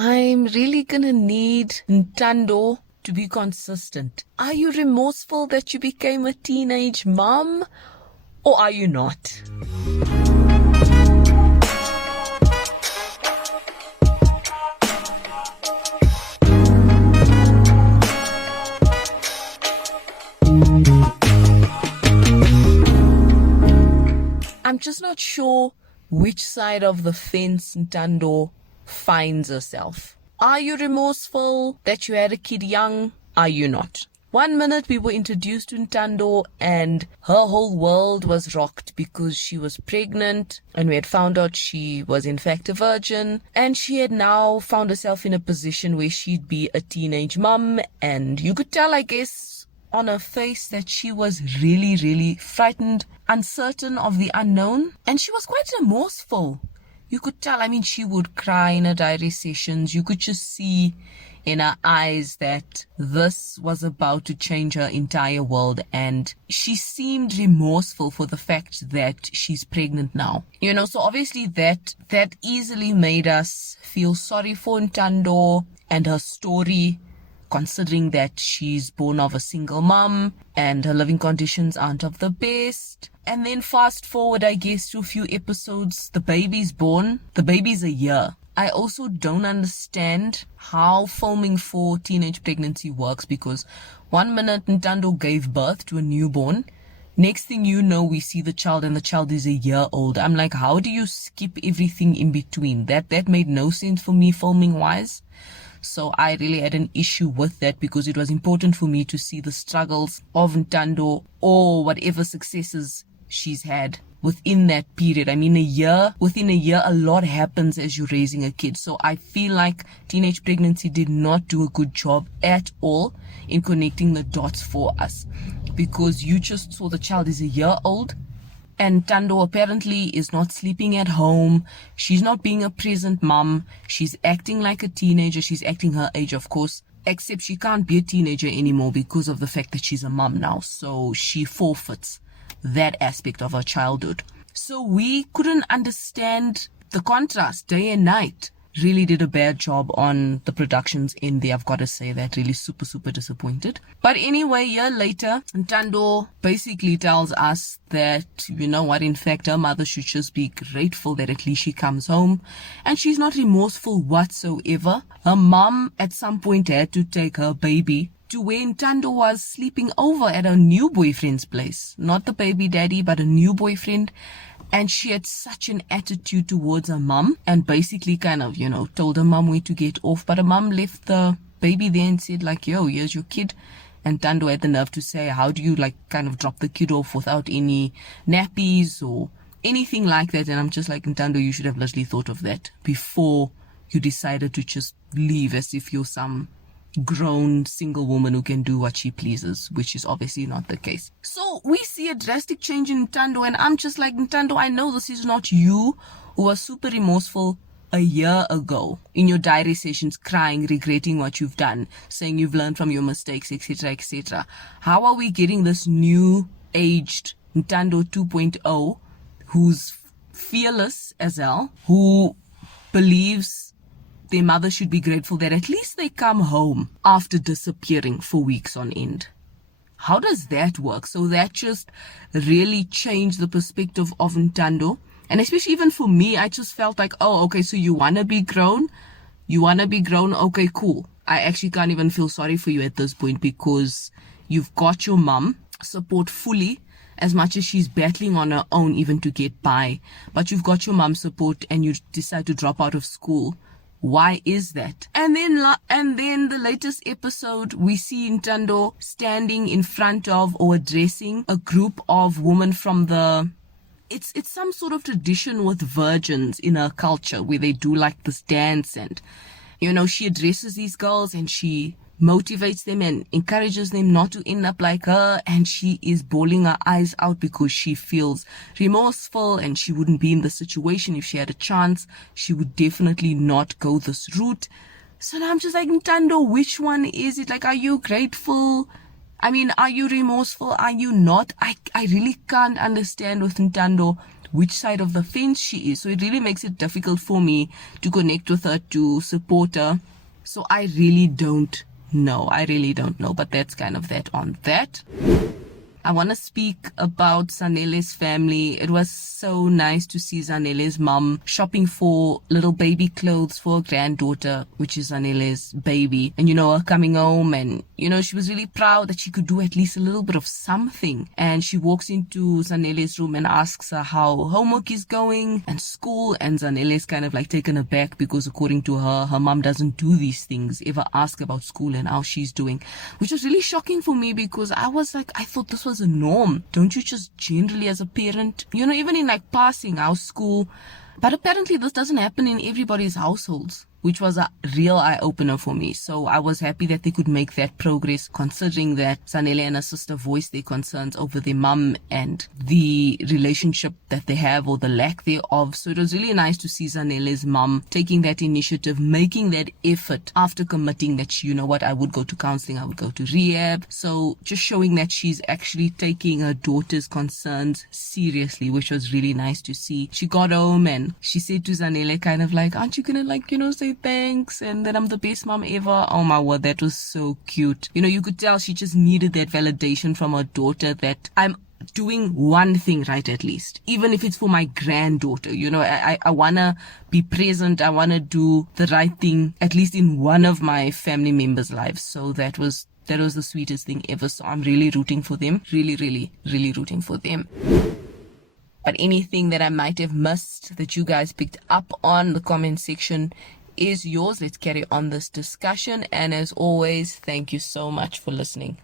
I'm really gonna need Ntando to be consistent. Are you remorseful that you became a teenage mom? Or are you not? I'm just not sure which side of the fence Ntando finds herself. Are you remorseful that you had a kid young? Are you not? 1 minute we were introduced to Ntando and her whole world was rocked because she was pregnant and we had found out she was in fact a virgin, and she had now found herself in a position where she'd be a teenage mum, and you could tell, I guess, on her face that she was really, really frightened, uncertain of the unknown, and she was quite remorseful. You could tell, I mean, she would cry in her diary sessions. You could just see in her eyes that this was about to change her entire world, and she seemed remorseful for the fact that she's pregnant now. So obviously that easily made us feel sorry for Ntando and her story, considering that she's born of a single mom and her living conditions aren't of the best. And then fast forward, I guess, to a few episodes, the baby's born. The baby's a year. I also don't understand how filming for teenage pregnancy works, because 1 minute Ntando gave birth to a newborn. Next thing you know, we see the child and the child is a year old. I'm like, how do you skip everything in between? That made no sense for me filming wise. So I really had an issue with that, because it was important for me to see the struggles of Ntando or whatever successes she's had within that period. I mean, within a year, a lot happens as you're raising a kid. So I feel like teenage pregnancy did not do a good job at all in connecting the dots for us, because you just saw the child is a year old. And Ntando apparently is not sleeping at home. She's not being a present mom. She's acting like a teenager. She's acting her age, of course, except she can't be a teenager anymore because of the fact that she's a mom now. So she forfeits that aspect of her childhood. So we couldn't understand the contrast day and night. Really did a bad job on the productions in there, I've got to say that. Really super, super disappointed. But anyway, a year later, Ntando basically tells us that, in fact, her mother should just be grateful that at least she comes home. And she's not remorseful whatsoever. Her mom at some point had to take her baby to where Ntando was sleeping over at her new boyfriend's place. Not the baby daddy, but a new boyfriend. And she had such an attitude towards her mum, and basically kind of, told her mum where to get off. But her mum left the baby there and said, like, yo, here's your kid. And Ntando had the nerve to say, how do you, kind of drop the kid off without any nappies or anything like that? And I'm just like, Ntando, you should have literally thought of that before you decided to just leave as if you're some grown single woman who can do what she pleases, which is obviously not the case. So we see a drastic change in Ntando, and I'm just like, Ntando, I know this is not you who was super remorseful a year ago in your diary sessions, crying, regretting what you've done, saying you've learned from your mistakes, etc., etc. How are we getting this new aged Ntando 2.0 who's fearless as hell, who believes their mother should be grateful that at least they come home after disappearing for weeks on end? How does that work? So that just really changed the perspective of Ntando. And especially even for me, I just felt like, oh, okay, so you want to be grown? Okay, cool. I actually can't even feel sorry for you at this point, because you've got your mum support fully, as much as she's battling on her own even to get by. But you've got your mum support and you decide to drop out of school. Why is that? And then the latest episode, we see Ntando standing in front of or addressing a group of women from it's some sort of tradition with virgins in her culture where they do like this dance, and she addresses these girls and she motivates them and encourages them not to end up like her, and she is bawling her eyes out because she feels remorseful and she wouldn't be in the situation if she had a chance. She would definitely not go this route. So now I'm just like, Ntando, which one is it? Like, are you grateful? I mean, are you remorseful? Are you not? I really can't understand with Ntando which side of the fence she is. So it really makes it difficult for me to connect with her, to support her. So I really don't know. But that's kind of that on that. I want to speak about Zanele's family. It was so nice to see Zanele's mom shopping for little baby clothes for her granddaughter, which is Zanele's baby. And, her coming home and, she was really proud that she could do at least a little bit of something. And she walks into Zanele's room and asks her how homework is going and school. And Zanele's kind of like taken aback because according to her mom doesn't do these things, ever ask about school and how she's doing, which was really shocking for me because I thought this was a norm. Don't you just generally as a parent, even in like passing house school, but apparently this doesn't happen in everybody's households, which was a real eye-opener for me. So I was happy that they could make that progress, considering that Zanele and her sister voiced their concerns over their mum and the relationship that they have or the lack thereof. So it was really nice to see Zanele's mum taking that initiative, making that effort after committing that, I would go to counseling, I would go to rehab. So just showing that she's actually taking her daughter's concerns seriously, which was really nice to see. She got home and she said to Zanele kind of like, aren't you gonna say thanks and that I'm the best mom ever? Oh my word, that was so cute. You could tell she just needed that validation from her daughter that I'm doing one thing right, at least, even if it's for my granddaughter. I want to be present. I want to do the right thing, at least in one of my family members' lives. So that was the sweetest thing ever. So I'm really rooting for them. Really, really, really rooting for them. But anything that I might have missed that you guys picked up on, the comment section is yours. Let's carry on this discussion. And as always, thank you so much for listening.